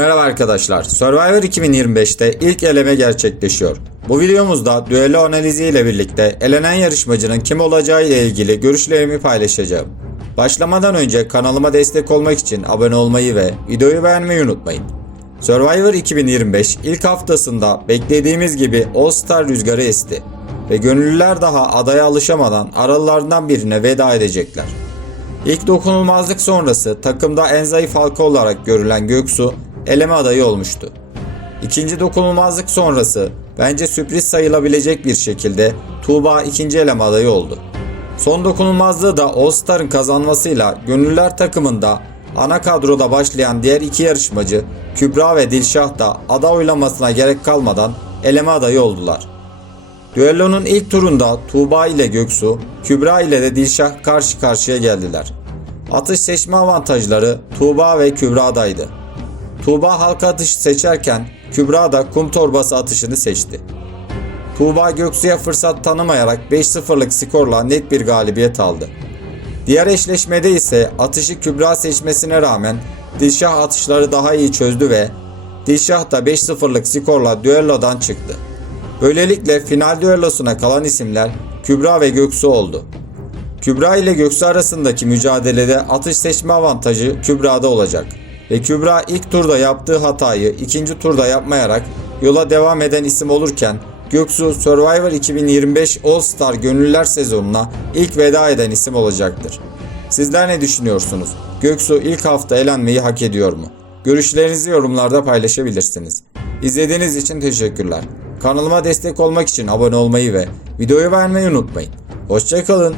Merhaba arkadaşlar. Survivor 2025'te ilk eleme gerçekleşiyor. Bu videomuzda düello analizi ile birlikte elenen yarışmacının kim olacağı ile ilgili görüşlerimi paylaşacağım. Başlamadan önce kanalıma destek olmak için abone olmayı ve videoyu beğenmeyi unutmayın. Survivor 2025 ilk haftasında beklediğimiz gibi All Star rüzgarı esti ve gönüllüler daha adaya alışamadan aralarından birine veda edecekler. İlk dokunulmazlık sonrası takımda en zayıf halka olarak görülen Göksu eleme adayı olmuştu. İkinci dokunulmazlık sonrası bence sürpriz sayılabilecek bir şekilde Tuğba ikinci eleme adayı oldu. Son dokunulmazlığı da All Star'ın kazanmasıyla gönüllüler takımında ana kadroda başlayan diğer iki yarışmacı Kübra ve Dilşah da aday oylamasına gerek kalmadan eleme adayı oldular. Düellonun ilk turunda Tuğba ile Göksu, Kübra ile de Dilşah karşı karşıya geldiler. Atış seçme avantajları Tuğba ve Kübra'daydı. Tuğba halka atışı seçerken Kübra da kum torbası atışını seçti. Tuğba Göksu'ya fırsat tanımayarak 5-0'lık skorla net bir galibiyet aldı. Diğer eşleşmede ise atışı Kübra seçmesine rağmen Dilşah atışları daha iyi çözdü ve Dilşah da 5-0'lık skorla düellodan çıktı. Böylelikle final düellosuna kalan isimler Kübra ve Göksu oldu. Kübra ile Göksu arasındaki mücadelede atış seçme avantajı Kübra'da olacak. Ve Kübra ilk turda yaptığı hatayı ikinci turda yapmayarak yola devam eden isim olurken Göksu Survivor 2025 All Star Gönüllüler sezonuna ilk veda eden isim olacaktır. Sizler ne düşünüyorsunuz? Göksu ilk hafta elenmeyi hak ediyor mu? Görüşlerinizi yorumlarda paylaşabilirsiniz. İzlediğiniz için teşekkürler. Kanalıma destek olmak için abone olmayı ve videoyu beğenmeyi unutmayın. Hoşçakalın.